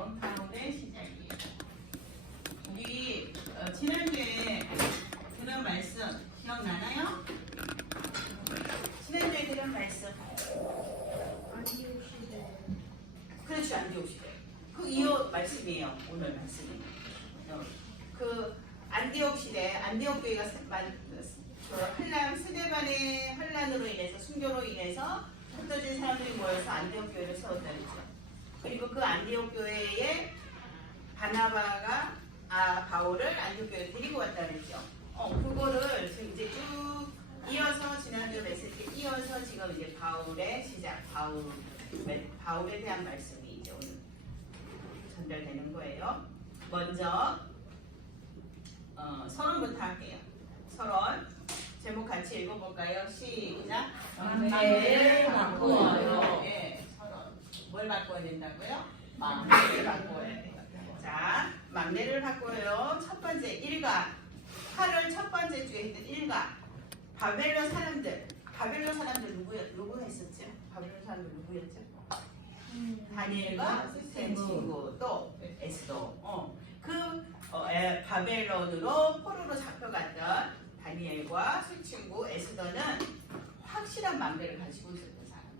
새로운 바울의 시작이에요. 우리 지난주에 들은 말씀 기억나나요? 지난주에 들은 말씀. 안디옥 시대. 그렇죠, 안디옥 시대. 그 이어 말씀이에요. 오늘 말씀이. 그 안디옥 시대, 안디옥 교회가 환란, 스데반의 환란으로 인해서 순교로 인해서 흩어진 사람들이 모여서 안디옥 교회를 세웠다 그랬죠. 그리고 그 안디옥 교회에 바나바가 바울을 안디옥 교회에 데리고 왔다 그랬죠. 그거를 이제 쭉 이어서 지난주 메시지 이어서 지금 이제 바울의 시작, 바울에 대한 말씀이 이제 오늘 전달되는 거예요. 먼저 서론부터 할게요. 서론 제목 같이 읽어볼까요? 시작. 망대를 바꾸어요. 네, 서론. 뭘 바꿔야 된다고요? 망대를 바꿔야 돼요. 자, 망대를 바꿔요. 첫 번째 일가. 8월 첫 번째 주에 했던 일가. 바벨론 사람들 누구 했었죠? 바벨론 사람들 누구였죠? 다니엘과 세 친구 또 에스더. 바벨론으로 포로로 잡혀갔던 다니엘과 세 친구 에스더는 확실한 망대를 가지고 있었던 사람들.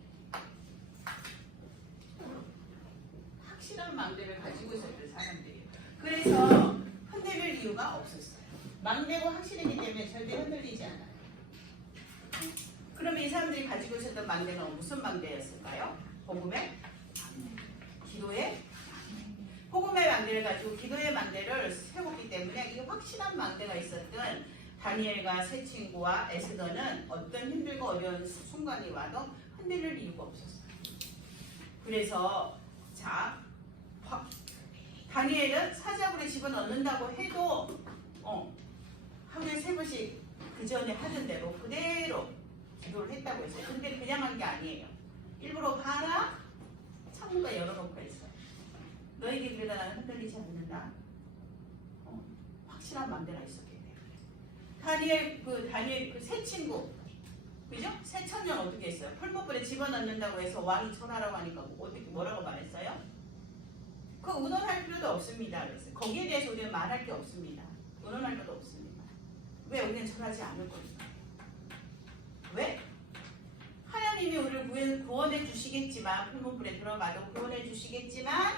확실한 망대를 가지고 있었던 사람들이에요. 그래서 흔들릴 이유가 없었어요. 망대가 확실했기 때문에 절대 흔들리지 않아요. 그러면 이 사람들이 가지고 있었던 망대는 무슨 망대였을까요? 복음의 기도의 복음의 망대를 가지고 기도의 망대를 세웠기 때문에 이 확실한 망대가 있었던 다니엘과 세 친구와 에스더는 어떤 힘들고 어려운 순간이 와도 흔들릴 이유가 없었어요. 그래서 다니엘은 사자굴에 집어넣는다고 해도 하루에 3번씩 그 전에 하던 대로 그대로 기도를 했다고 했어요. 근데 그냥 한 게 아니에요. 일부러 봐라 창문가 열어놓고 했어요. 너희들 그러다 나는 흔들리지 않는다. 확실한 망대가 있었기 때문에. 다니엘 그 새 친구, 그죠? 새 천년 어떻게 했어요? 풀무불에 집어넣는다고 해서 왕이 전하라고 하니까 뭐라고 말했어요? 그 의논할 필요도 없습니다. 그랬어요. 거기에 대해서 우리는 말할 게 없습니다. 의논할 것도 없습니다. 왜 우리는 전하지 않을 거니까? 왜? 하나님이 우리를 구원해 주시겠지만 풀무불에 들어가도 구원해 주시겠지만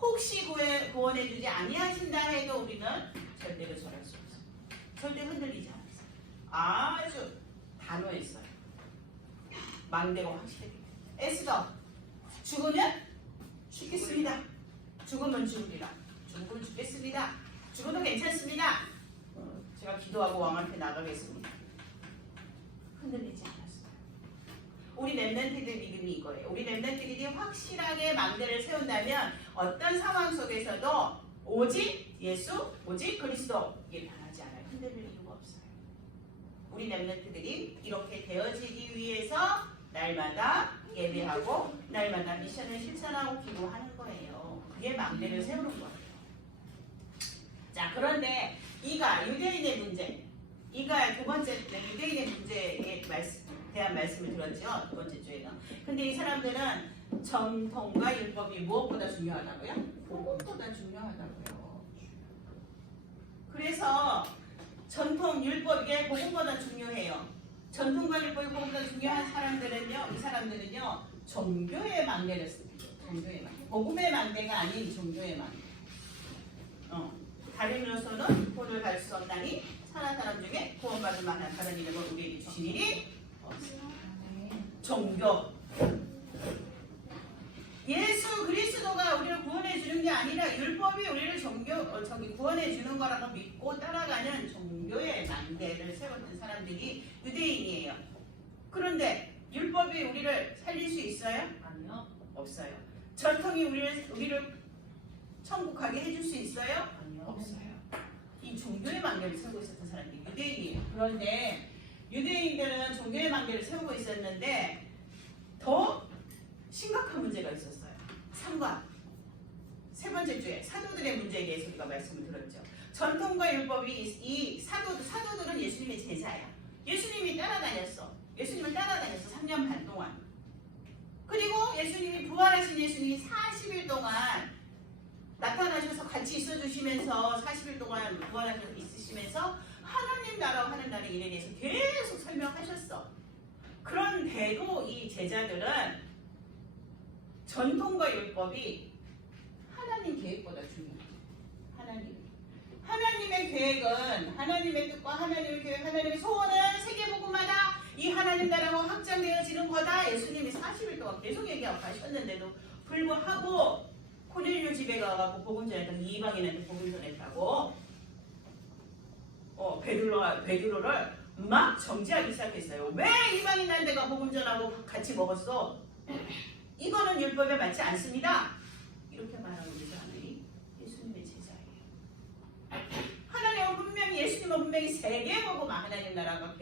혹시 구원해 주지 아니하신다 해도 우리는 절대로 절할 수 없어요. 절대 흔들리지 않았어요. 아주 단호했어요. 망대가 확실히. 에스더 죽으면 죽겠습니다. 죽으면 죽으리라. 죽으면 죽겠습니다. 죽어도 괜찮습니다. 제가 기도하고 왕한테 나가겠습니다. 흔들리지 않았어요. 우리 렘넌트들 믿음이 이거예요. 우리 렘넌트들이 확실하게 망대를 세운다면 어떤 상황 속에서도 오직 예수, 오직 그리스도 이게 변하지 않아요. 흔들릴 이유가 없어요. 우리 렘넌트들이 이렇게 되어지기 위해서 날마다 예배하고 날마다 미션을 실천하고 기도하는 거예요. 그게 망대를 세우는 거예요. 자, 그런데 이가 유대인의 문제, 이가 두 번째 유대인의 문제에 대한 말씀을 들었죠. 두 번째 주에는. 근데 이 사람들은 전통과 율법이 무엇보다 중요하다고요? 복음보다 중요하다고요. 그래서 전통, 율법 이게 복음보다 중요해요. 전통과 율법이 복음보다 중요한 사람들은요, 이 사람들은요, 종교의 망대를 씁니다. 종교의 망대. 복음의 망대가 아닌 종교의 망대. 다른 이로서는 구원을 받을 수 없나니 사는 사람 중에 구원받을 만한 다른 이름을 우리에게 주신 일이 없습니다. 종교. 예수 그리스도가 우리를 구원해 주는 게 아니라 율법이 우리를 구원해 주는 거라고 믿고 따라가는 종교의 망대를 세웠던 사람들이 유대인이에요. 그런데 율법이 우리를 살릴 수 있어요? 아니요. 없어요. 전통이 우리를 천국 가게 해줄 수 있어요? 아니요. 없어요. 이 종교의 망대를 세우고 있었던 사람들이 유대인이에요. 그런데 유대인들은 종교의 망대를 세우고 있었는데 더 심각한 문제가 있었어요. 3과 세 번째 주에 사도들의 문제에 대해서 우리가 말씀을 들었죠. 전통과 율법이 이 사도들은 예수님의 제자야. 예수님이 따라다녔어. 예수님을 따라다녔어. 3년 반 동안. 그리고 예수님이 부활하신 예수님이 40일 동안 같이 있어 주시면서 40일 동안 무한하게 있으시면서 하나님 나라와 하는 나라의 일에 대해서 계속 설명하셨어. 그런데도 이 제자들은 전통과 율법이 하나님 계획보다 중요해. 하나님의 계획은 하나님의 뜻과 하나님의 계획, 하나님의 소원은 세계복음마다 이 하나님 나라가 확장되어지는 거다. 예수님이 40일 동안 계속 얘기하고 가셨는데도 불구하고 코넬료 집에 가고 복음 전했던 이방인한테 복음 전했다고 베드로를 막 정죄하기 시작했어요. 왜 이방인한테가 복음 전하고 같이 먹었어? 이거는 율법에 맞지 않습니다. 이렇게 말하고 있는 사람이 예수님의 제자예요. 하나님은 분명히 예수님은 분명히 세계복음 하나님 나라가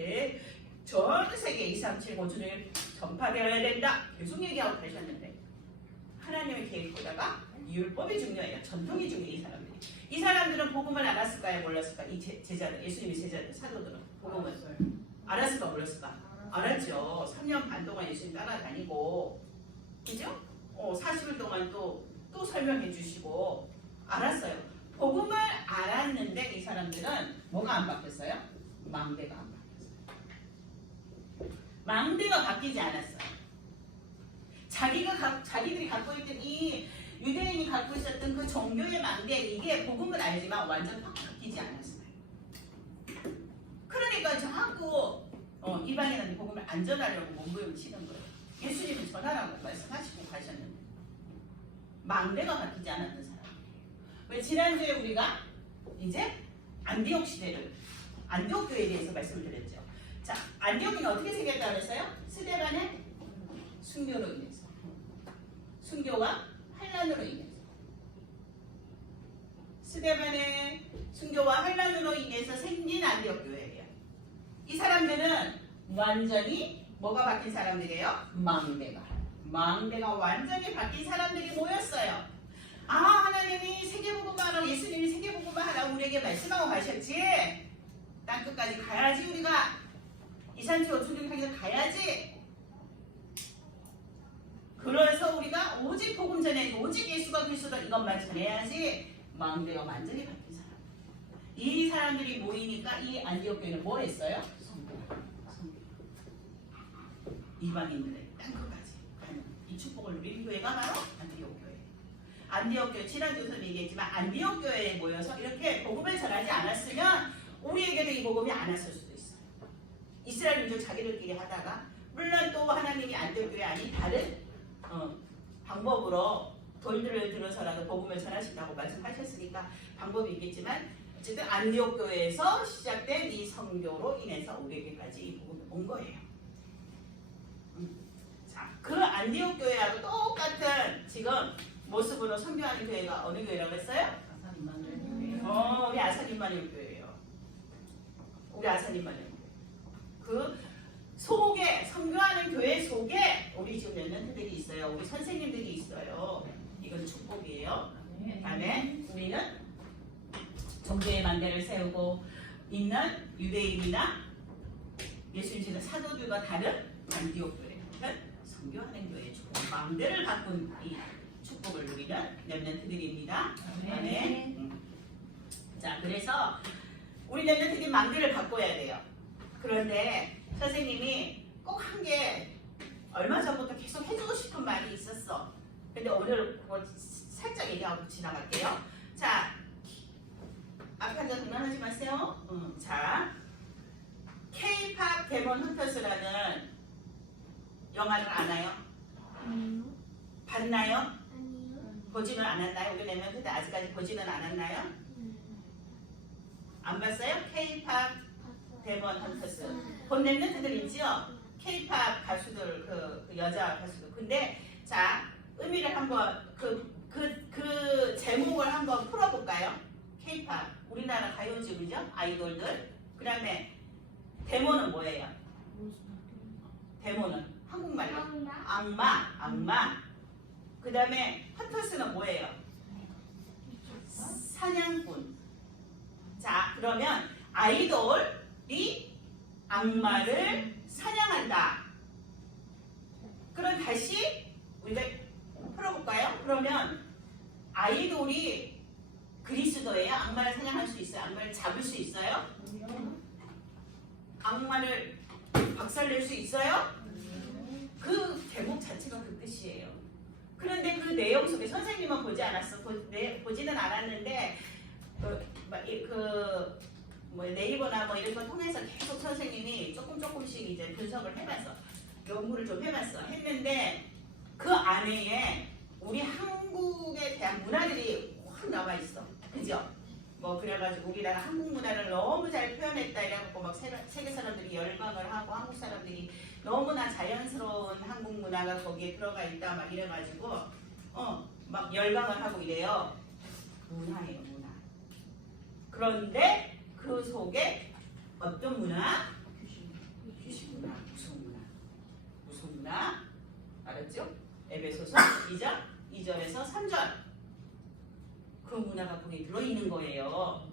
전 세계 237 5주를 전파되어야 된다. 계속 얘기하고 가셨는데 하나님의 계획보다가 율법이 중요해요. 전통이 중요해요. 이 사람들이. 이 사람들은 복음을 알았을까요? 몰랐을까? 이 제자들, 예수님의 제자들, 사도들은 복음을 알았을까? 몰랐을까? 알았죠. 3년 반 동안 예수님 따라다니고 그죠? 40일 동안 또 설명해 주시고 알았어요. 복음을 알았는데 이 사람들은 뭐가 안 바뀌었어요? 망대가 안 바뀌었어요. 망대가 바뀌지 않았어요. 자기들이 갖고 있던 이 유대인이 갖고 있었던 그 종교의 망대 이게 복음을 알지만 완전 바뀌지 않았어요. 그러니까 자꾸 이방인한테 복음을 안 전하려고 몸부림을 치는 거예요. 예수님은 전하라고 말씀하시고 가셨는데 망대가 바뀌지 않았던 사람. 왜 지난주에 우리가 이제 안디옥 시대를 안디옥 교회에 대해서 말씀을 드렸죠. 자, 안디옥은 어떻게 생겼다고 했어요? 스데반의 순교로 인해서 순교와 환란으로 인해서 스데반의 순교와 환란으로 인해서 생긴 안디옥 교회예요. 이 사람들은 완전히 뭐가 바뀐 사람들이에요? 망대가 완전히 바뀐 사람들이 모였어요. 아, 하나님이 세계복음만 예수님이 세계복음만 하라고 우리에게 말씀하고 가셨지. 땅끝까지 가야지. 우리가 이산치오 충격하기를 가야지. 그래서 우리가 오직 복음 전에 오직 예수가 그리스도다 이것만 전해야지. 망대가 완전히 바뀐 사람. 이 사람들이 모이니까 이 안디옥 교회는 뭐 했어요? 선교. 이방인들의 땅끝까지 가는 이 축복을 누린 교회가 바로 안디옥 교회. 안디옥 교회 지난주에서 얘기했지만 안디옥 교회에 모여서 이렇게 복음을 전하지 않았으면 우리에게도 이 복음이 안 왔을 수도 있어요. 이스라엘 민족 자기들끼리 하다가 물론 또 하나님이 안디옥 교회 아닌 다른 방법으로 돌들을 들어서라도 복음을 전하신다고 말씀하셨으니까 방법이 있겠지만 어쨌든 안디옥 교회에서 시작된 이 선교로 인해서 우리에게까지 이 복음이 온 거예요. 자, 그 안디옥 교회하고 똑같은 지금 모습으로 선교하는 교회가 어느 교회라고 했어요? 우리 아사님만의 교회예요. 우리 아사님만의 교회. 그 속에 선교하는 교회 속에 우리 지금 멘토들이 있어요. 우리 선생님들이 있어요. 이건 축복이에요. 그다음에 우리는 종교의 만대를 세우고 있는 유대인이나 예수님 믿는 사도들과 다른 안디옥 교회는 선교하는 교회의 축복, 망대를 바꾼 이 축복을 누리는 렘넌트들입니다. 그다음에 자, 그래서 우리 렘넌트들이 망대를 바꿔야 돼요. 그런데 선생님이 꼭 한 게 얼마 전부터 계속 해주고 싶은 말이 있었어. 근데 오늘 그거 살짝 얘기하고 지나갈게요. 자, 앞에 앉아서 그만하지 마세요. 자, K-pop 데몬 헌터스라는 영화를 아나요? 아니요. 봤나요? 아니요. 보지는 않았나요? 우리 내면 그때 아직까지 보지는 않았나요? 안 봤어요? K-pop 데몬 헌터스. 본 랩런트들 있죠? K-pop 가수들, 그 여자 가수들. 근데 자, 의미를 한번 그 제목을 한번 풀어볼까요? K-pop 우리나라 가요지구죠? 아이돌들. 그다음에 데모는 뭐예요? 데모는 한국말로 악마. 그다음에 헌터스는 뭐예요? 사냥꾼. 자, 그러면 아이돌이 악마를 사냥한다. 그럼 다시 우리가 풀어볼까요? 그러면 아이돌이 그리스도예요? 악마를 사냥할 수 있어요? 악마를 잡을 수 있어요? 악마를 박살낼 수 있어요? 그 대목 자체가 그 뜻이에요. 그런데 그 내용 속에 선생님은 보지 않았어. 보지는 않았는데 네이버나 뭐 이런 거 통해서 계속 선생님이 조금씩 이제 분석을 해봤어. 연구를 좀 했는데 그 안에 우리 한국에 대한 문화들이 확 나와 있어. 그죠? 뭐 그래가지고 우리나라 한국 문화를 너무 잘 표현했다 이래갖고 막 세계 사람들이 열광을 하고 한국 사람들이 너무나 자연스러운 한국 문화가 거기에 들어가 있다 막 이래가지고 막 열광을 하고 이래요. 문화예요, 문화. 그런데 그 속에 어떤 문화? 귀신 문화, 무슨 문화? 알았죠? 에베소서 2장 2절에서 3절. 그 문화가 거기 들어있는 거예요.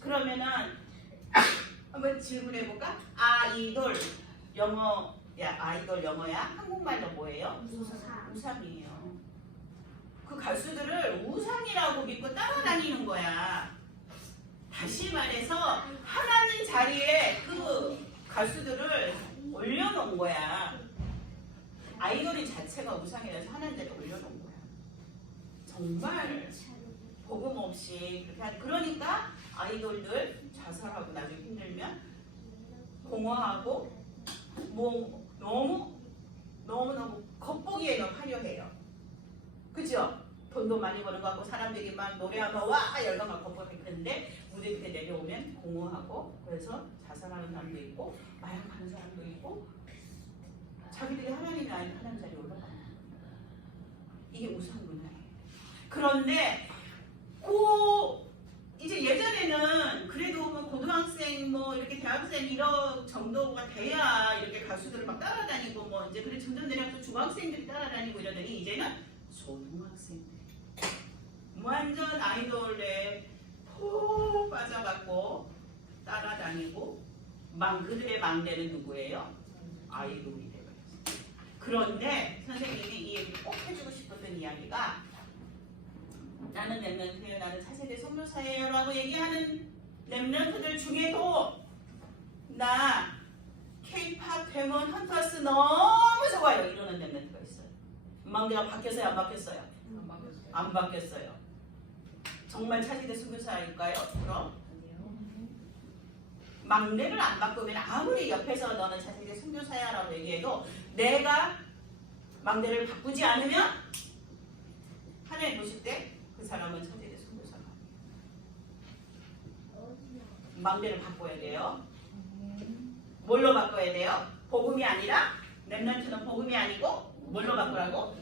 그러면은 한번 질문해볼까? 아이돌 영어야? 한국말로 뭐예요? 우상이에요. 그 가수들을 우상이라고 믿고 따라다니는 거야. 다시 말해서 하나님 자리에 그 가수들을 올려놓은 거야. 아이돌이 자체가 우상이라서 하나님 자리에 올려놓은 거야. 정말 복음 없이 그렇게 그러니까 아이돌들 자살하고 나중에 힘들면 공허하고 뭐 너무 겉보기에 화려해요. 그죠? 돈도 많이 버는 것 같고 사람들이 막 노래하면 와 열광하고 겉보는데 무대 밑에 내려오면 공허하고 그래서 자살하는 사람도 있고 마약하는 사람도 있고 자기들이 하나님이 아닌 하나님 자리에 올라가는 거예요. 이게 우상 문화예요. 그런데 이제 예전에는 그래도 뭐 고등학생 뭐 이렇게 대학생 이런 정도가 돼야 이렇게 가수들을 막 따라다니고 뭐 이제 그래 점점 내려서 중학생들이 따라다니고 이러더니 이제는 초등학생들 완전 아이돌에 푹 빠져갖고 따라다니고 그들의 망대는 누구예요? 아이돌이 되어버렸어요. 그런데 선생님이 이 얘기를 꼭 해주고 싶었던 이야기가 나는 랩런트예요. 나는 차세대 선교사예요 라고 얘기하는 랩런트들 중에도 나 K-팝 데몬 헌터스 너무 좋아요 이러는 랩런트가 있어요. 망대가 바뀌었어요? 안 바뀌었어요? 안 바뀌었어요. 정말 차세대 선교사일까요? 그럼? 망대를 안 바꾸면 아무리 옆에서 너는 차세대 선교사야 라고 얘기해도 내가 망대를 바꾸지 않으면 하나님 보실 때 그 사람은 차세대 선교사가 망대를 바꿔야 돼요. 뭘로 바꿔야 돼요? 복음이 아니라 렘넌트는 복음이 아니고 뭘로 바꾸라고?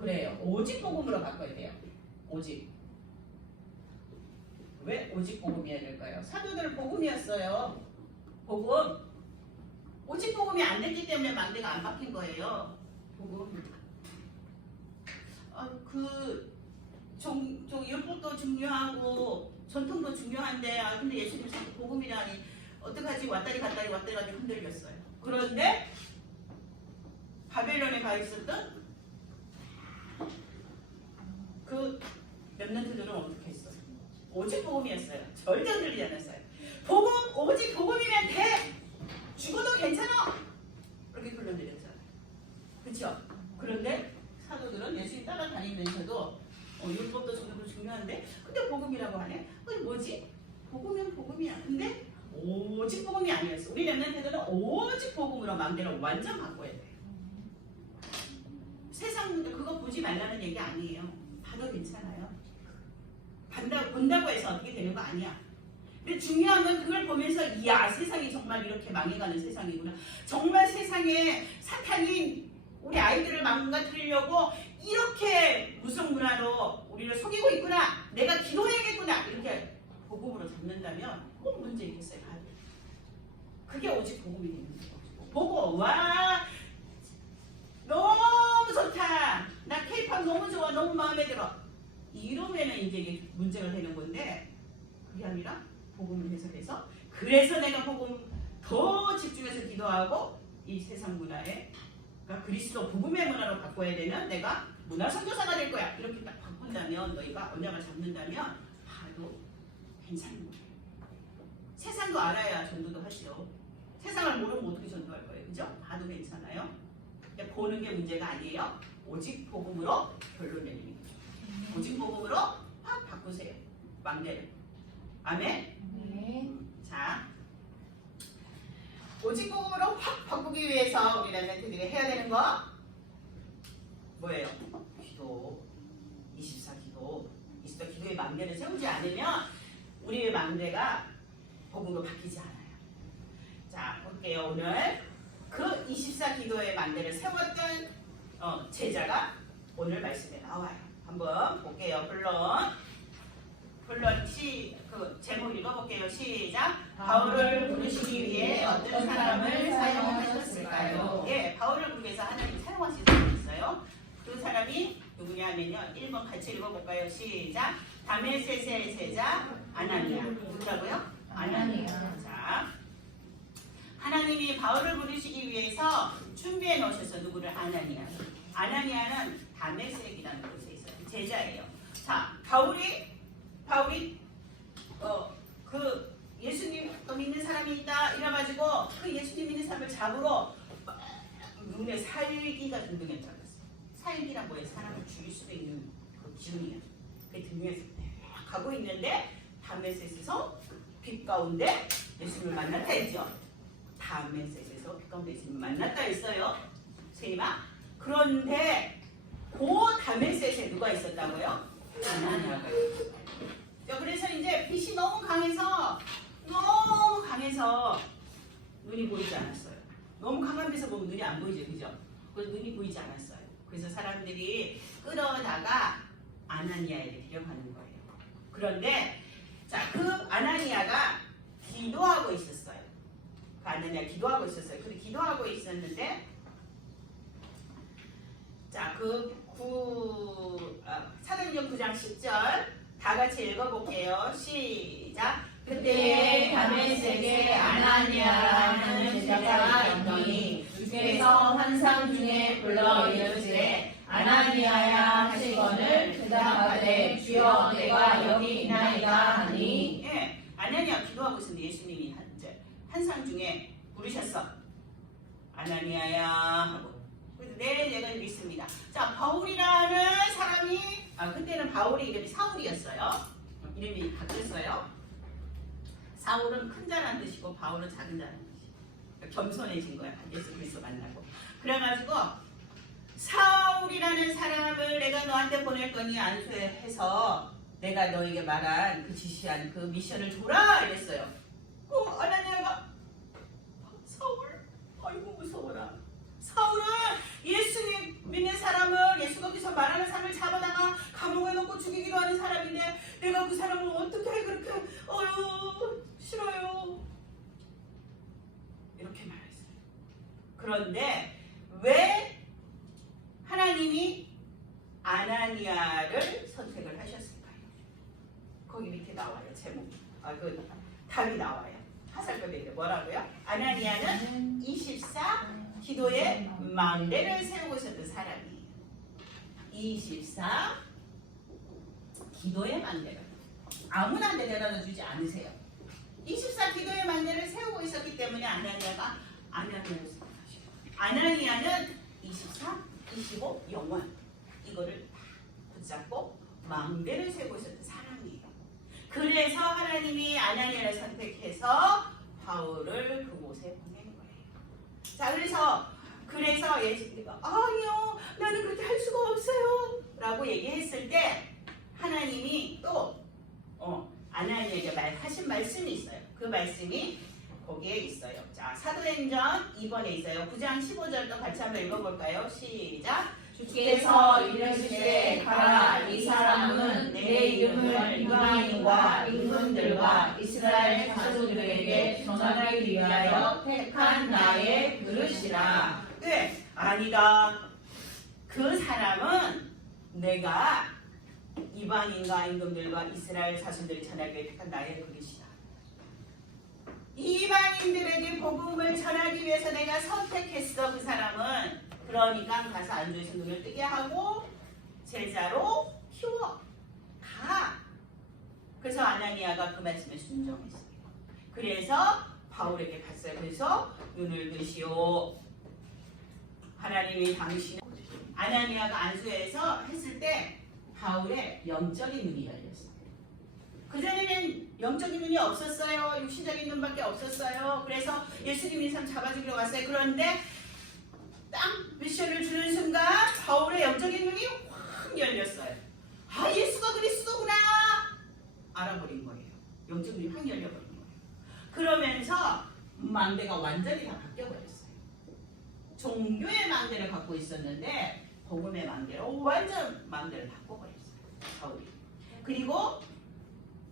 그래요. 오직 복음으로 바꿔야 돼요. 오직. 왜 오직 복음이어야 될까요? 사도들 복음이었어요. 복음. 오직 복음이 안 됐기 때문에 망대가 안 바뀐 거예요. 복음. 율법도 중요하고 전통도 중요한데 근데 예수님 자꾸 복음이라니 어떡하지? 왔다리 갔다리 흔들렸어요. 그런데 바벨론에 가 있었던 그 렘넌트들은 어떻게 했어요? 오직 복음이었어요. 절대 흔들리지 않았어요. 오직 복음이면 돼! 죽어도 괜찮아! 그렇게 흘러내렸잖아요. 그렇죠? 그런데 사도들은 예수님 따라다니면서도 율법도 전도도 중요한데 근데 복음이라고 하네? 뭐지? 복음이면 복음이야. 근데 오직 복음이 아니었어. 우리 렘넌트들은 오직 복음으로 망대를 완전 바꿔야 돼. 세상 분들 그거 보지 말라는 얘기 아니에요. 봐도 괜찮아요. 본다고 해서 어떻게 되는 거 아니야. 근데 중요한 건 그걸 보면서 이야 세상이 정말 이렇게 망해가는 세상이구나. 정말 세상에 사탄이 우리 아이들을 망가뜨리려고 이렇게 무속문화로 우리를 속이고 있구나. 내가 기도해야겠구나. 이렇게 복음으로 잡는다면 꼭 문제 있겠어요. 그게 오직 복음이 되는 거죠. 보고 와 너무 좋다. 나 K-팝 너무 좋아. 너무 마음에 들어. 이러면은 이제 이게 문제가 되는 건데 그게 아니라 복음을 해석해서 그래서 내가 복음 더 집중해서 기도하고 이 세상 문화에 그러니까 그리스도 복음의 문화로 바꿔야 되는 내가 문화 선교사가 될 거야. 이렇게 딱 바꾼다면 잡는다면 너희가 언약을 잡는다면 봐도 괜찮은 거예요. 세상도 알아야 전도도 하죠. 세상을 모르면 어떻게 전도할 거예요? 그죠? 봐도 괜찮아요. 근데 보는 게 문제가 아니에요. 오직 복음으로 결론 내리는 거죠. 오직 복음으로 확 바꾸세요. 망대를. 아멘? 네. 자, 오직 복음으로 확 바꾸기 위해서 우리 랩런트들이 해야 되는 거 뭐예요? 기도. 24기도. 24기도의 망대를 세우지 않으면 우리의 망대가 복음으로 바뀌지 않아요. 자, 볼게요. 오늘 그 24기도의 망대를 세웠던 제자가 오늘 말씀에 나와요. 한번 볼게요. 물론 그 제목 읽어볼게요. 시작. 바울을 부르시기 위해 어떤 사람을 사용하셨을까요? 예, 바울을 부르기 위해서 하나님 사용하신 사람이 있어요. 그 사람이 누구냐면요. 1번 같이 읽어볼까요? 시작. 다메섹의 제자 아나니아. 누구라고요? 아나니아. 자, 하나님이 바울을 부르시기 위해서 준비해 놓으셔서 누구를? 아나니아. 아나니아는 다메섹이라는 곳에 있어요. 제자예요. 자, 바울이 그 예수님 믿는 사람이 있다 이래가지고 그 예수님 믿는 사람을 잡으러 눈에 살기가 등등했다고 했어요. 살기란 뭐예요? 사람을 죽일 수도 있는 그 기운이에요. 그 등에서 가고 있는데 다메섹에서 빛 가운데 예수님을 만났다 했죠. 다메섹에서 빛 가운데 예수님을 만났다 했어요. 세이마. 그런데 그 다메섹에 누가 있었다고요? 아나니아가 있었어요. 그래서 이제 빛이 너무 강해서 눈이 보이지 않았어요. 너무 강한 데서 보면 눈이 안 보이죠, 그죠? 그래서 눈이 보이지 않았어요. 그래서 사람들이 끌어다가 아나니아에게 데려가는 거예요. 그런데 자, 그 아나니아가 기도하고 있었어요. 그 아나니아 기도하고 있었어요. 근데 기도하고 있었는데 자, 사도행전 9장 10절 다 같이 읽어볼게요. 시작. 그때에 다메섹에 아나니아라는 제자가 있더니 주께서 환상 중에 불러 이르시되 아나니아야 하시거늘 대답하되 주여 내가 여기 있나이다 하니. 예, 아나니아 기도하고 있었는데 예수님이 환상 중에 부르셨어. 아나니아야 하고. 그래서 네, 내가 믿습니다. 자, 바울이라는 사람이 그때는 바울의 이름이 사울이었어요. 이름이 바뀌었어요. 사울은 큰 자란 뜻이고 바울은 작은 자란 뜻이고 겸손해진 거야. 예수 그리스도 만나고. 그래가지고 사울이라는 사람을 내가 너한테 보낼 거니 안수해서 내가 너에게 말한 그 지시한 그 미션을 줘라 이랬어요. 아나니아가 사울? 아이고 무서워라. 사울은 예수님 믿는 사람을 예수가 거기서 말하는 사람을 잡아다가 감옥에 넣고 죽이기도 하는 사람인데 내가 그 사람을 어떻게 그렇게 싫어요. 이렇게 말했어요. 그런데 왜 하나님이 아나니아를 선택을 하셨을까요? 거기 밑에 나와요. 제목. 그 답이 나와요. 하살법에 뭐라고요? 아나니아는 24 기도의 망대를 세우고 있었던 사람이에요. 24 기도의 망대를 아무나한테 내려다 주지 않으세요. 24 기도의 망대를 세우고 있었기 때문에 아나니아가 아나니아를 선택하시고 아나니아는 24, 25, 영원 이거를 다 붙잡고 망대를 세우고 있었던 사람이에요. 그래서 하나님이 아나니아를 선택해서 바울을 그곳에 보내는 거예요. 자, 그래서 예수님이 아니요, 나는 그렇게 할 수가 없어요 라고 얘기했을 때 하나님이 또 아나니아에게 하신 말씀이 있어요. 그 말씀이 거기에 있어요. 자, 사도행전 2번에 있어요. 9장 15절도 같이 한번 읽어볼까요? 시작. 주께서 이르시되 가라 이 사람은 내 이름을 이방인과 임금들과 이스라엘 가족들에게 전하기 위하여 택한 나의 그릇이라. 네, 아니다. 그 사람은 내가 이방인과 임금들과 이스라엘 자손들이 전하기 위해 택한 나의 그릇이다. 이방인들에게 복음을 전하기 위해서 내가 선택했어. 그 사람은. 그러니까 가서 안주에서 눈을 뜨게 하고 제자로 키워. 아나니아가 그 말씀에 순종했어요. 그래서 바울에게 갔어요. 그래서 눈을 드시오. 하나님이 당신 아나니아가 안수해서 했을 때 바울의 영적인 눈이 열렸어요. 그전에는 영적인 눈이 없었어요. 육신적인 눈밖에 없었어요. 그래서 예수님이 삶 잡아주기로 왔어요. 그런데 딱 미션을 주는 순간 바울의 영적인 눈이 확 열렸어요. 아, 예수가 그리스도구나 알아버린 거예요. 영적인 눈이 확 열려버린 거예요. 그러면서 망대가 완전히 다 바뀌어버렸어요. 종교의 망대를 갖고 있었는데 복음의 망대로 완전 망대를 바꿔버렸어요. 바울이. 그리고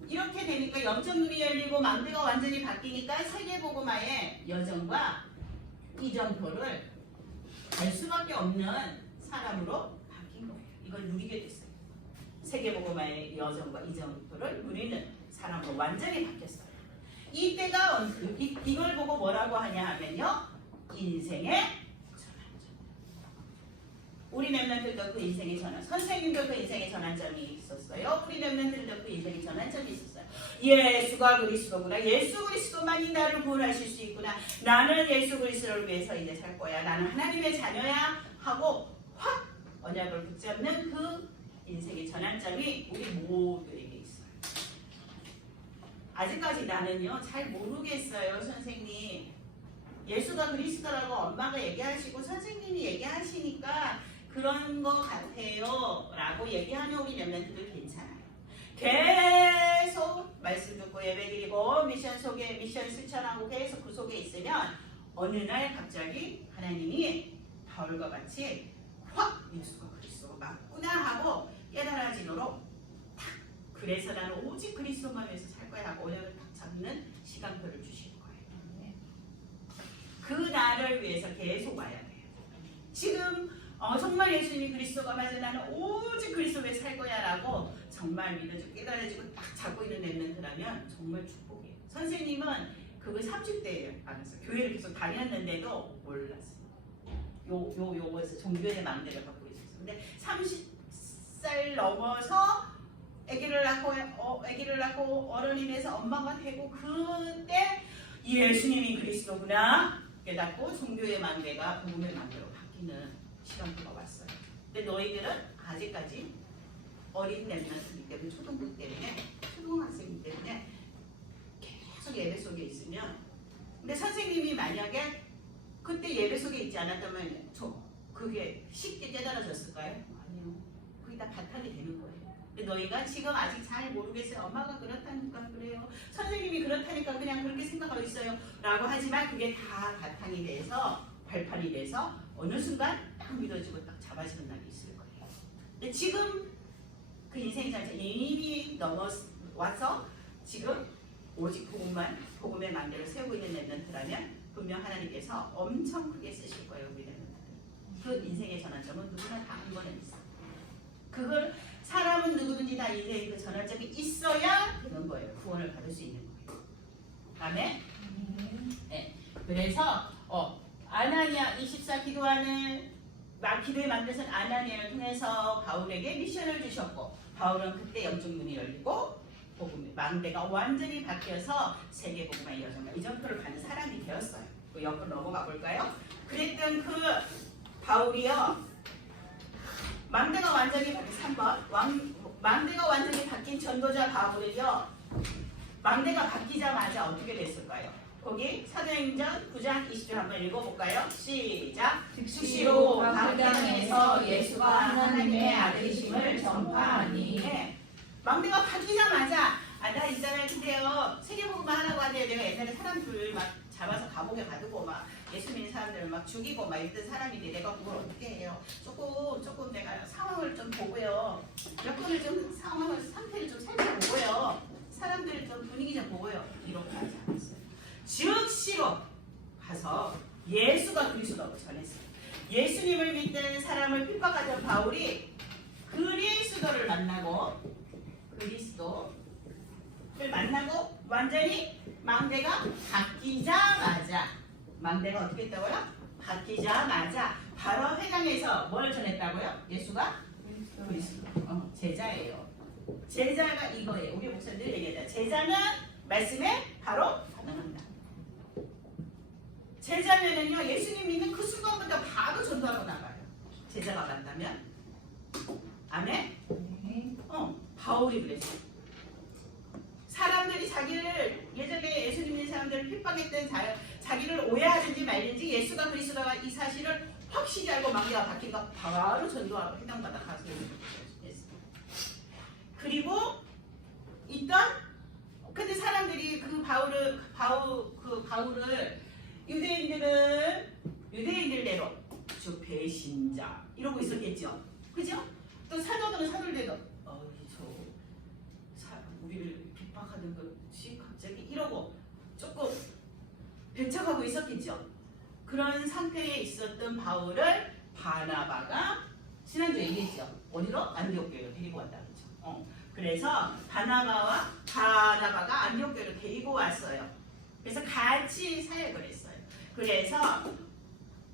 이렇게 되니까 영적 눈이 열리고 망대가 완전히 바뀌니까 세계복음화의 여정과 이정표를 갈 수밖에 없는 사람으로 바뀐 거예요. 이걸 누리게 됐어요. 세계복음화의 여정과 이정표를 누리는 사람으로 완전히 바뀌었어요. 이때가 이걸 보고 뭐라고 하냐 하면요, 인생의 우리 랩런트들도 그 인생의 전환, 선생님도 그 인생의 전환점이 있었어요. 우리 랩런트들도 그 인생의 전환점이 있었어요. 예수가 그리스도구나. 예수 그리스도만이 나를 구원하실 수 있구나. 나는 예수 그리스도를 위해서 이제 살 거야. 나는 하나님의 자녀야 하고 확 언약을 붙잡는 그 인생의 전환점이 우리 모두에게 있어요. 아직까지 나는요 잘 모르겠어요. 선생님, 예수가 그리스도라고 엄마가 얘기하시고 선생님이 얘기하시니까 그런 거 같아요 라고 얘기하면 우리 랩런트들 괜찮아요. 계속 말씀 듣고 예배드리고 미션 속에 미션 실천하고 계속 그 속에 있으면 어느 날 갑자기 하나님이 바울과 같이 확 예수가 그리스도가 맞구나 하고 깨달아지도록 탁, 그래서 나는 오직 그리스도만 위해서 살 거야 하고 언약을 딱 잡는 시간표를 주시는 거예요. 그 날을 위해서 계속 와야 돼요. 지금 정말 예수님이 그리스도가 맞아 나는 오직 그리스도 위해 살 거야 라고 정말 믿어지고 깨달아지고 딱 잡고 있는 랩런트라면 정말 축복이에요. 선생님은 그거 30대예요. 알았어요. 교회를 계속 다녔는데도 몰랐어요. 요거에서 종교의 망대를 갖고 있었어요. 근데 30살 넘어서 아기를 낳고 어른이 돼서 엄마가 되고 그때 예수님이 그리스도구나 깨닫고 종교의 망대가 복음의 망대로 바뀌는 시간표가 왔어요. 근데 너희들은 아직까지 어린 랩런트이기 때문에 초등부 때문에 초등학생이기 때문에 계속 예배 속에 있으면 근데 선생님이 만약에 그때 예배 속에 있지 않았다면 그게 쉽게 깨달아졌을까요? 아니요. 그게 다 바탕이 되는 거예요. 근데 너희가 지금 아직 잘 모르겠어요. 엄마가 그렇다니까 그래요. 선생님이 그렇다니까 그냥 그렇게 생각하고 있어요. 라고 하지만 그게 다 바탕이 돼서 발판이 돼서 어느 순간 딱 믿어지고 딱 잡아지는 날이 있을 거예요. 근데 지금 그 인생 자체 이미 넘어와서 지금 오직 복음의 망대를 세우고 있는 랩런트라면 분명 하나님께서 엄청 크게 쓰실 거예요. 우리 랩런트들. 그 인생의 전환점은 누구나 다 한 번은 있어요. 그걸 사람은 누구든지 다 인생의 그 전환점이 있어야 되는 거예요. 구원을 받을 수 있는 거예요. 아멘? 네. 그래서 아나니아 24 기도하는 기도의 만드신 아나니아를 통해서 바울에게 미션을 주셨고 바울은 그때 영적 눈이 열리고 복음의 망대가 완전히 바뀌어서 세계복음의 여정과 이정표를 가는 사람이 되었어요. 그 옆으로 넘어가 볼까요? 그랬던 그 바울이요. 망대가 완전히 바뀐 3번 망대가 완전히 바뀐 전도자 바울이요. 망대가 바뀌자마자 어떻게 됐을까요? 거기 사도행전 9장 20절 한번 읽어볼까요? 시작! 즉시로 각 땅에서 예수가 하나님의 아들이심을 전파하니. 네. 망대가 바뀌자마자 나 있잖아요. 근데요 세계복음만 하라고 하는데 내가 옛날에 사람들 막 잡아서 감옥에 가두고 막 예수 믿는 사람들을 막 죽이고 막 이랬던 사람인데 내가 그걸 어떻게 해요? 조금 내가 상황을 좀 보고요. 여건을 좀 상태를 좀 살펴보고요. 사람들 좀 분위기 좀 보고요. 이렇게 하지 않았어요. 즉시로 가서 예수가 그리스도라고 전했어요. 예수님을 믿는 사람을 핍박하던 바울이 그리스도를 만나고 완전히 망대가 바뀌자마자 망대가 어떻게 했다고요? 바뀌자마자 바로 회당에서 뭘 전했다고요? 예수가 그리스도 제자예요. 제자가 이거예요. 우리 목사님 늘 얘기하자. 제자는 말씀에 바로 반응한다. 제자면은요, 예수님 믿는 그 순간부터 바로 전도하고 나가요. 제자가 맞다면. 아멘? 바울이 그랬어요. 사람들이 자기를, 예전에 예수님 믿는 사람들을 핍박했던 자기를 오해하든지 말든지 예수가 그리스도가 이 사실을 확실히 알고 마귀가 바뀌니까 바로 전도하고 해당받아 가서 했어요. 그리고 근데 사람들이 그 바울을 유대인들대로 저 배신자 이러고 있었겠죠. 그죠? 또 사도들은 사도들대로 우리를 핍박하는 것이 갑자기 이러고 조금 배척하고 있었겠죠. 그런 상태에 있었던 바울을 바나바가 지난주에 얘기했죠. 어디로? 안디옥 교회로 데리고 왔다 그랬죠. 그래서 바나바가 안디옥 교회로 데리고 왔어요. 그래서 같이 사역을 했어요. 그래서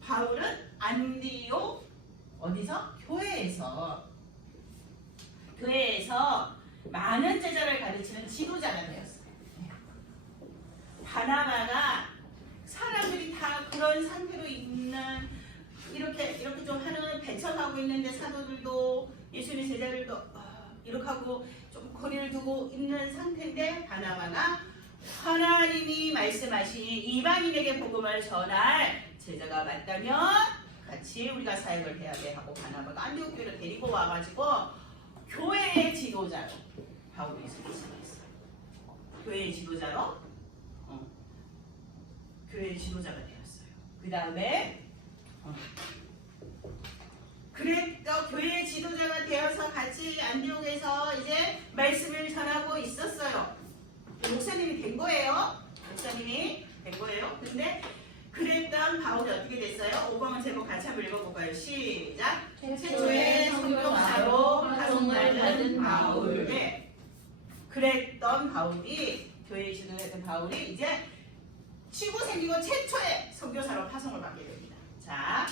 바울은 안디옥 어디서? 교회에서 많은 제자를 가르치는 지도자가 되었어요. 바나바가 사람들이 다 그런 상태로 있는 이렇게 좀 하는 배척하고 있는데 사도들도 예수님의 제자들도 이렇게 하고 좀 거리를 두고 있는 상태인데 바나바가 하나님이 말씀하신 이방인에게 복음을 전할 제자가 맞다면 같이 우리가 사역을 해야 돼 하고 바나바가 안디옥 교회로 데리고 와가지고 교회의 지도자로 바울이 있었어요. 교회의 지도자로 교회의 지도자가 되었어요. 그 다음에 그래서 교회의 지도자가 되어서 같이 안디옥에서 이제 말씀을 전하고 있었어요. 목사님이 된 거예요. 근데 그랬던 바울이 어떻게 됐어요? 5번은 제목 같이 한번 읽어볼까요? 시작. 최초의 선교사로 파송을 받은 바울. 네. 그랬던 바울이 교회의 지도자였던 바울이 이제 치고 생기고 최초의 선교사로 파송을 받게 됩니다. 자,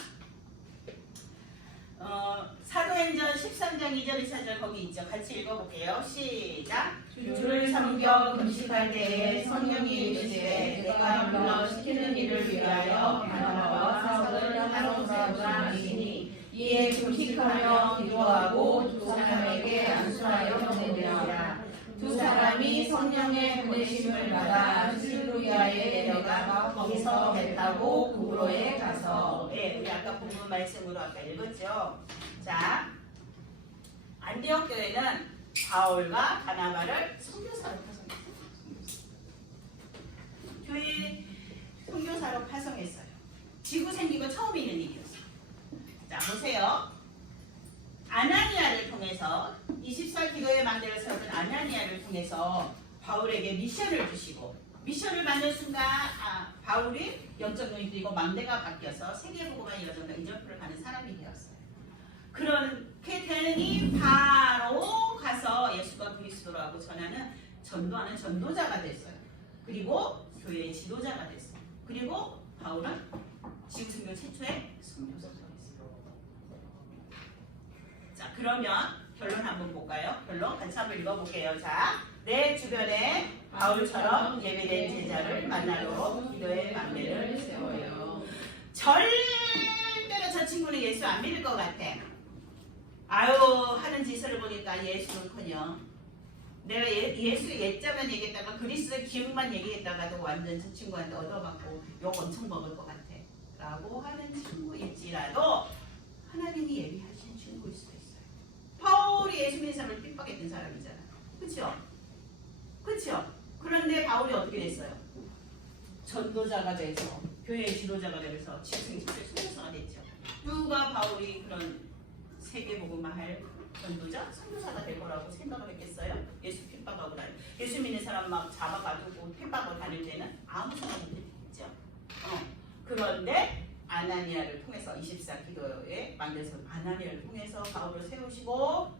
사도행전 13장 2절 4절 거기 있죠. 같이 읽어볼게요. 시작. 주를 섬겨 금식할 때에 성령이 이르시되 내가 불러 시키는 일을 위하여 바나바와 사울을 하러 세우라 하시니 이에 금식하며 기도하고 두 사람에게 안수하여 보내니라. 두 사람이 성령의 보내심을 받아 실루야에 내려가 거기서 배 타고 구브로에 가서. 네, 우리 아까 본문 말씀으로 아까 읽었죠. 자, 안디옥 교회는 바울과 바나바를 선교사로 파송했어요. 교회 선교사로 파송했어요. 지구 생기고 처음 있는 일이었어요. 자, 보세요. 아나니아를 통해서 24 기도의 망대를 세웠던 아나니아를 통해서 바울에게 미션을 주시고 미션을 받는 순간 바울이 영적 눈이 뜨이고 망대가 바뀌어서 세계복음화 여정과 인접표를 가는 사람이 되었어요. 그렇게 되니 바로 가서 예수가 그리스도라고 전도하는 전도자가 됐어요. 그리고 교회의 지도자가 됐어요. 그리고 바울은 지구선교 최초의 선교사가 됐어요. 자, 그러면 결론 한번 볼까요? 결론 같이 한번 읽어볼게요. 자, 내 주변에 바울처럼 예배된 제자를 만나도록 기도의 망대를 세워요. 절대로 저 친구는 예수 안 믿을 것 같아. 아유, 하는 짓을 보니까 예수는커녕 내가 예수 예자만 얘기했다가 그리스도의 기억만 얘기했다가도 완전 저 친구한테 얻어맞고 욕 엄청 먹을 것 같아 라고 하는 친구일지라도 하나님이 예비하신 친구일 수도 있어요. 바울이 예수 믿는 사람을 핍박했던 사람이잖아. 그쵸? 그런데 바울이 어떻게 됐어요? 전도자가 돼서 교회의 지도자가 되면서 지성의 선교사가 됐죠. 누가 바울이 그런 세계복음화할 전도자, 선교사가 될 거라고 생각을 했겠어요? 예수 핍박하고 다니 예수 믿는 사람 막 잡아가지고 핍박하고 다닐 때는 아무 생각 못 했겠죠. 그런데 아나니아를 통해서 24 기도에 만들어서 아나니아를 통해서 바울을 세우시고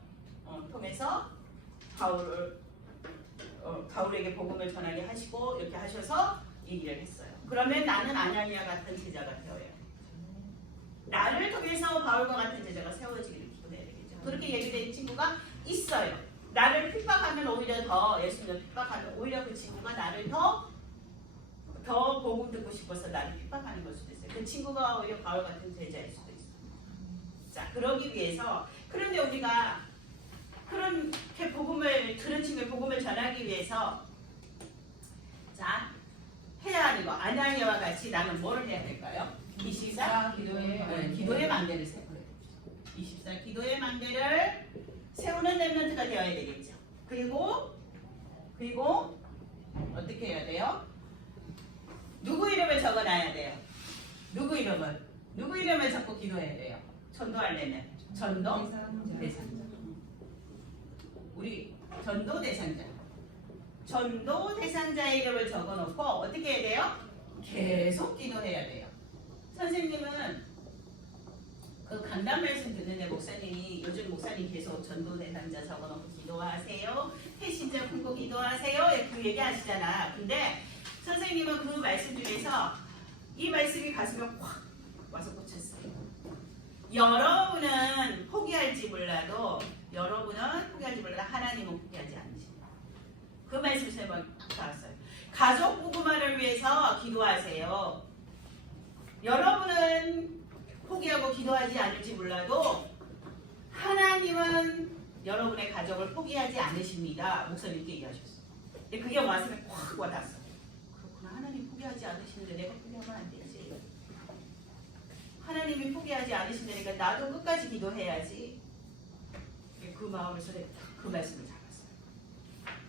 통해서 바울에게 복음을 전하게 하시고 이렇게 하셔서 얘기를 했어요. 그러면 나는 아나니아 같은 제자가 되어야 돼. 나를 통해서 바울과 같은 제자가 세워지기를 기도해야 되겠죠. 그렇게 얘기된 친구가 있어요. 나를 핍박하면 오히려 더 예수님을 핍박하면 오히려 그 친구가 나를 더 복음 듣고 싶어서 나를 핍박하는 걸 수도 있어요. 그 친구가 오히려 바울 같은 제자일 수도 있어요. 자, 그러기 위해서 그런데 우리가 그렇게 그런 친구의 복음을 전하기 위해서 자 해야 하는 거 아나니아와 같이 나는 뭐를 해야 될까요? 24 기도의 망대를 세워야 되죠. 24 기도의 망대를 세우는 렘넌트가 되어야 되겠죠. 그리고 어떻게 해야 돼요? 누구 이름을 적어놔야 돼요? 누구 이름을 적고 기도해야 돼요? 전도하려면 전도 대상자. 우리 전도 대상자의 이름을 적어놓고 어떻게 해야 돼요? 계속 기도해야 돼요. 선생님은 그 강단 말씀 듣는데 목사님이 요즘 목사님 계속 전도 대상자 적어놓고 기도하세요. 태신자 품고 기도하세요. 그 얘기하시잖아. 근데 선생님은 그 말씀 중에서 이 말씀이 가슴에 확 와서 꽂혔어요. 여러분은 포기할지 몰라도 하나님은 포기하지 않으십니다. 그 말씀 세 번 나왔어요. 가족 부부만을 위해서 기도하세요. 여러분은 포기하고 기도하지 않을지 몰라도 하나님은 여러분의 가족을 포기하지 않으십니다. 목사님께 얘기하셨어요. 근데 그게 가슴에 확 와닿았어요. 그렇구나. 하나님 포기하지 않으시는데 내가 포기하면 안 되지. 하나님이 포기하지 않으신다니까 나도 끝까지 기도해야지. 그 마음에서 그 말씀을 잡았어요.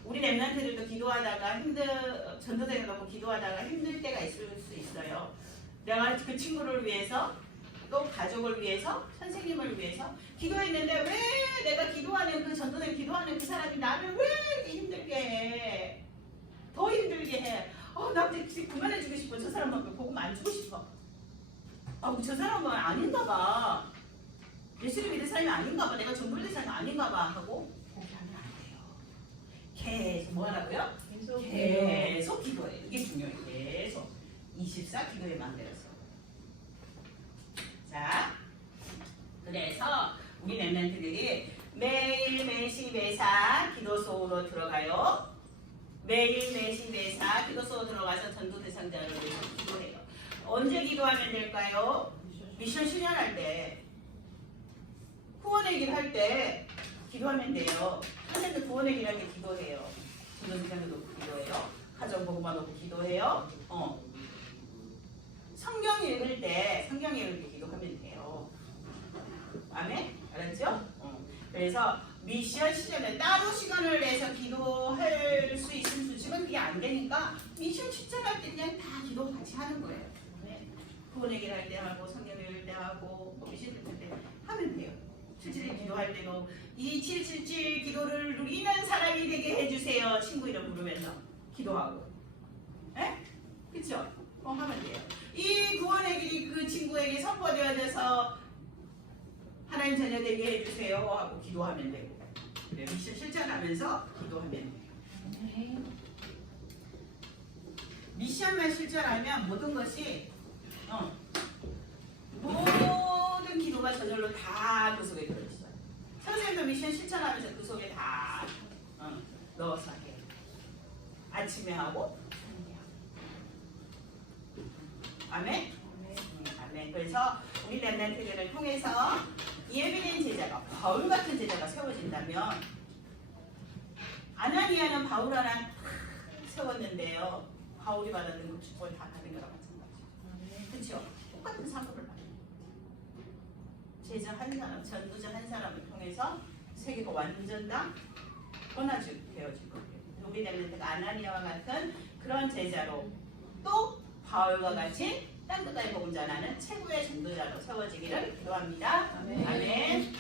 우리 렘넌트들도 기도하다가 전도대회 가고 기도하다가 힘들 때가 있을 수 있어요. 내가 그 친구를 위해서 또 가족을 위해서 선생님을 위해서 기도했는데 왜 내가 기도하는 그 전도대회 기도하는 그 사람이 나를 왜 이렇게 힘들게 해? 더 힘들게 해. 나 진짜 그만해주고 싶어. 저 사람만 복음 안 주고 싶어. 저 사람은 아닌가 봐. 예수를 믿는 사람이 아닌가 봐. 내가 전도된 사람이 아닌가 봐 하고 포기하면 안 돼요. 계속 뭐 하라고요? 계속 기도해. 이게 중요해요. 계속 24 기도에 만들었어. 자, 그래서 우리 렘넌트들이 매일 매시 매사 기도 속으로 들어가요. 매일 매시 매사 기도 속으로 들어가서 전도 대상자를 위해서 기도해요. 언제 기도하면 될까요? 미션 실현할 때, 후원의 길 할 때 기도하면 돼요. 선생님도 후원의 길 할 때 기도해요. 전도대상자 놓고 기도해요. 가정 보고만 놓고 기도해요. 성경 읽을 때 기도하면 돼요. 아멘? 알았죠? 그래서 미션 실현에 따로 시간을 내서 기도할 수 있으면 지금 그게 안 되니까 미션 실천할 때 그냥 다 기도 같이 하는 거예요. 구원 얘기를 할 때 하고 성경 읽을 때 하고 미션 실천 때 하면 돼요. 777 기도할 때도 이 777 기도를 누리는 사람이 되게 해주세요. 친구 이름 부르면서 기도하고. 에? 그쵸? 하면 돼요. 이 구원의 길이 그 친구에게 선포되어져서 하나님 자녀 되게 해주세요 하고 기도하면 되고. 그래, 미션 실천하면서 기도하면 돼요. 미션만 실천하면 모든 것이 모든 기도가 저절로 다 그 속에 들어있어요. 선생님도 미션 실천하면서 그 속에 다 넣어서 하게. 아침에 하고 아멘? 아멘. 그래서 우리 렘넌트들을 통해서 예비된 제자가 바울 같은 제자가 세워진다면 아나니아는 바울 하나 세웠는데요. 바울이 받았던 그 축복을 다 받은 거랑 마찬가지죠. 그렇죠? 똑같은 사고를 받는 제자 한 사람, 전도자 한 사람을 통해서 세계가 완전 다 변화되어질 거예요. 우리 렘넌트가 아나니아와 같은 그런 제자로 또 바울과 같이 땅끝까지 복음 전하는 최고의 전도자로 세워지기를 기도합니다. 아멘. 아멘.